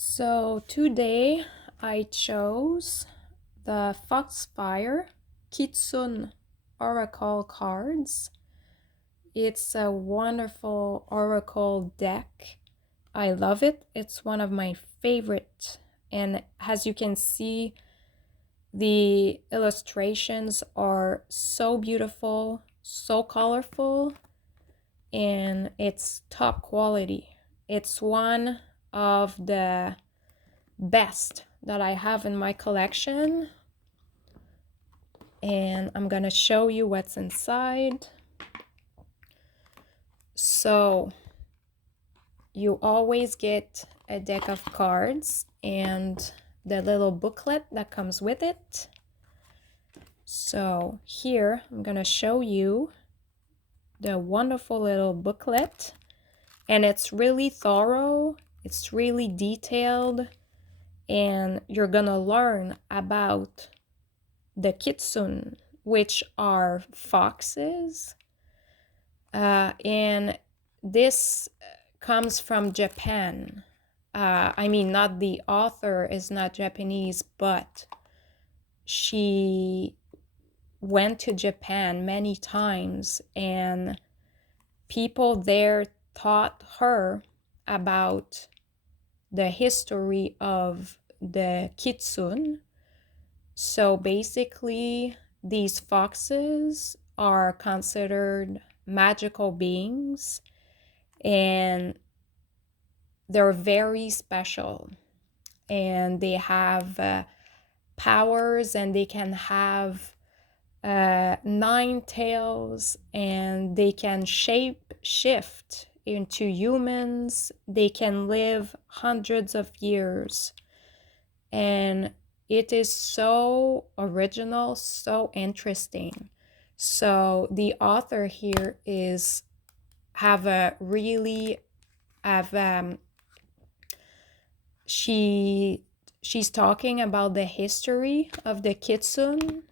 So today I chose the Foxfire Kitsune Oracle cards. It's a wonderful Oracle deck. I love it. It's one of my favorite. And as you can see, the illustrations are so beautiful, so colorful, and it's top quality. It's one of the best that I have in my collection, and I'm gonna show you what's inside. So you always get a deck of cards and the little booklet that comes with it. So here I'm gonna show you the wonderful little booklet, and it's really thorough, it's really detailed, and you're gonna learn about the kitsune, which are foxes. And this comes from Japan. I mean, not the author is not Japanese, but she went to Japan many times, and people there taught her about the history of the kitsune. So basically, these foxes are considered magical beings, and they're very special, and they have powers, and they can have 9 tails, and they can shape shift into humans. They can live hundreds of years, and it is so original, so interesting. So the author here is have a really have she's talking about the history of the kitsune.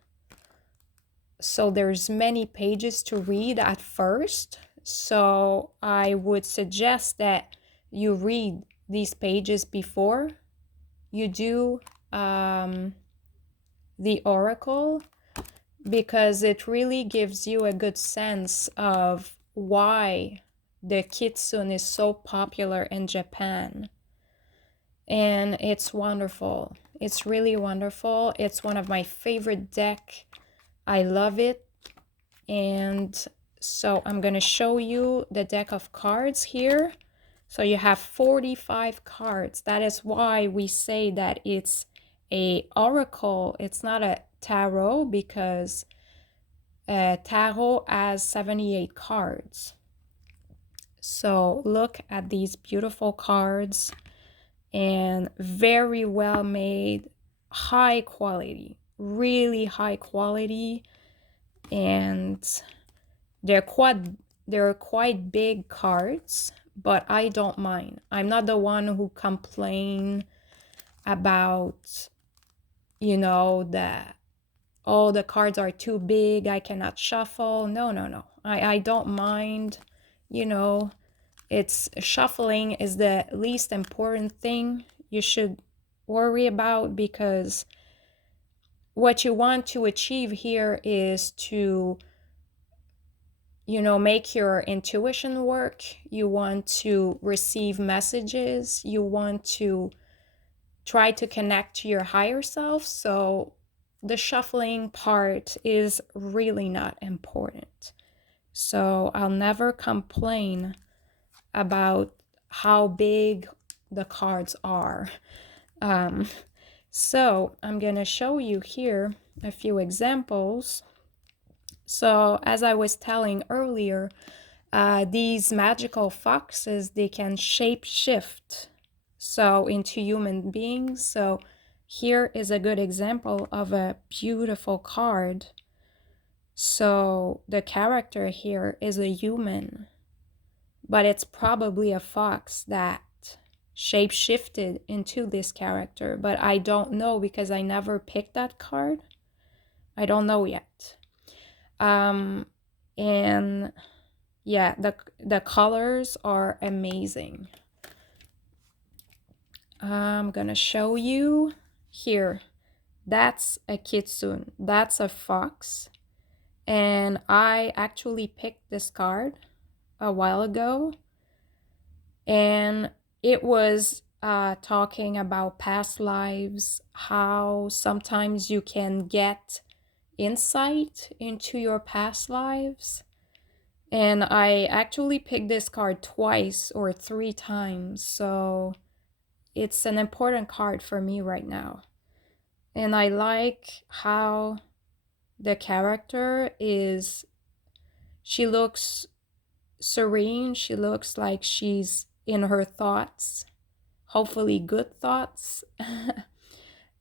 So there's many pages to read at first. So I would suggest that you read these pages before you do the oracle, because it really gives you a good sense of why the kitsune is so popular in Japan. And it's wonderful. It's really wonderful. It's one of my favorite deck. I love it. And so I'm going to show you the deck of cards here. So you have 45 cards. That is why we say that it's a oracle. It's not a tarot, because tarot has 78 cards. So look at these beautiful cards, and very well made, high quality, really high quality, and they're quite big cards, but I don't mind. I'm not the one who complain about, that all the cards are too big, I cannot shuffle. No. I don't mind. It's shuffling is the least important thing you should worry about, because what you want to achieve here is to make your intuition work. You want to receive messages. You want to try to connect to your higher self. So the shuffling part is really not important. So I'll never complain about how big the cards are. So I'm gonna show you here a few examples. So as I was telling earlier, these magical foxes, they can shape shift into human beings. So here is a good example of a beautiful card. So the character here is a human, but it's probably a fox that shape shifted into this character, but I don't know because I never picked that card. I don't know yet. And yeah, the colors are amazing. I'm gonna show you here. That's a kitsune. That's a fox. And I actually picked this card a while ago. And it was talking about past lives, how sometimes you can get insight into your past lives. And I actually picked this card twice or three times, so it's an important card for me right now. And I like how the character is, she looks serene, she looks like she's in her thoughts, hopefully good thoughts.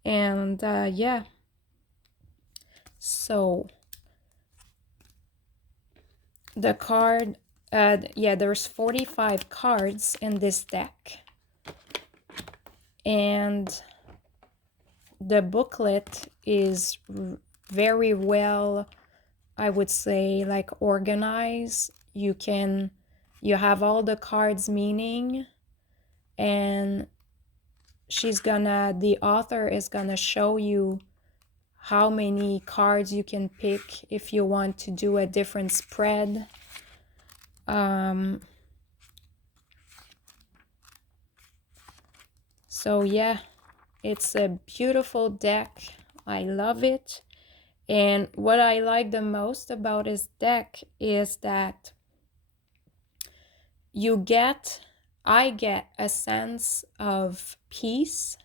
And yeah, so the card, yeah, there's 45 cards in this deck. And the booklet is very well, I would say, like organized. You have all the cards meaning, and the author is gonna show you how many cards you can pick if you want to do a different spread. So yeah, it's a beautiful deck. I love it. And what I like the most about this deck is that I get a sense of peace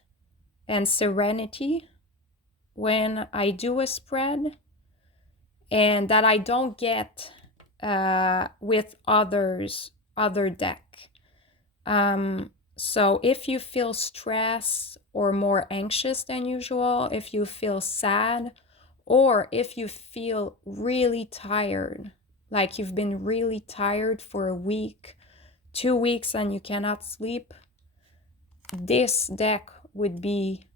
and serenity when I do a spread, and that I don't get with other deck. So if you feel stressed or more anxious than usual, if you feel sad, or if you feel really tired, like you've been really tired for a week, 2 weeks, and you cannot sleep, this deck would be,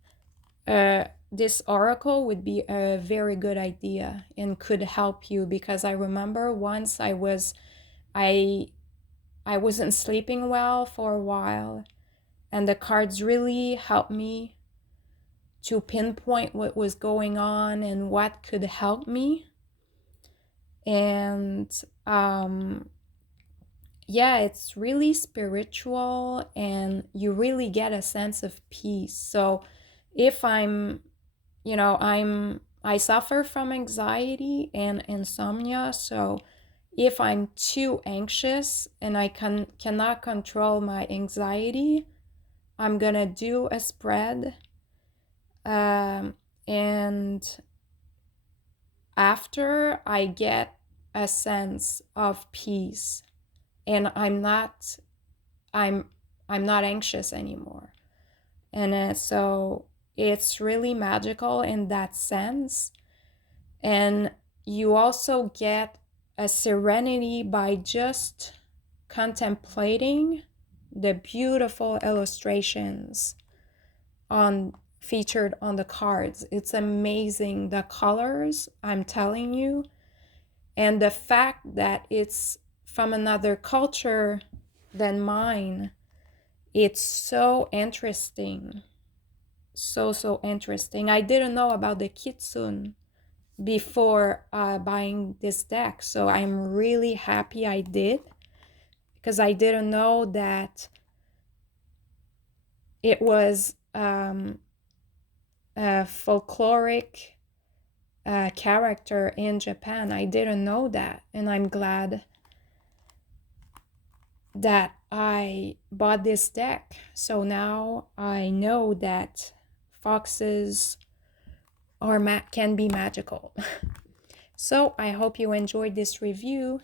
this oracle would be a very good idea and could help you. Because I remember once I wasn't sleeping well for a while, and the cards really helped me to pinpoint what was going on and what could help me. And yeah, it's really spiritual, and you really get a sense of peace. So if I suffer from anxiety and insomnia, so if I'm too anxious and I cannot control my anxiety, I'm gonna do a spread, and after I get a sense of peace, and I'm not anxious anymore. And so it's really magical in that sense. And you also get a serenity by just contemplating the beautiful illustrations featured on the cards. It's amazing, the colors, I'm telling you, and the fact that it's from another culture than mine. It's so interesting, so interesting. I didn't know about the kitsune before buying this deck, so I'm really happy I did, because I didn't know that it was a folkloric character in Japan. I didn't know that, and I'm glad that I bought this deck. So now I know that foxes can be magical. So I hope you enjoyed this review.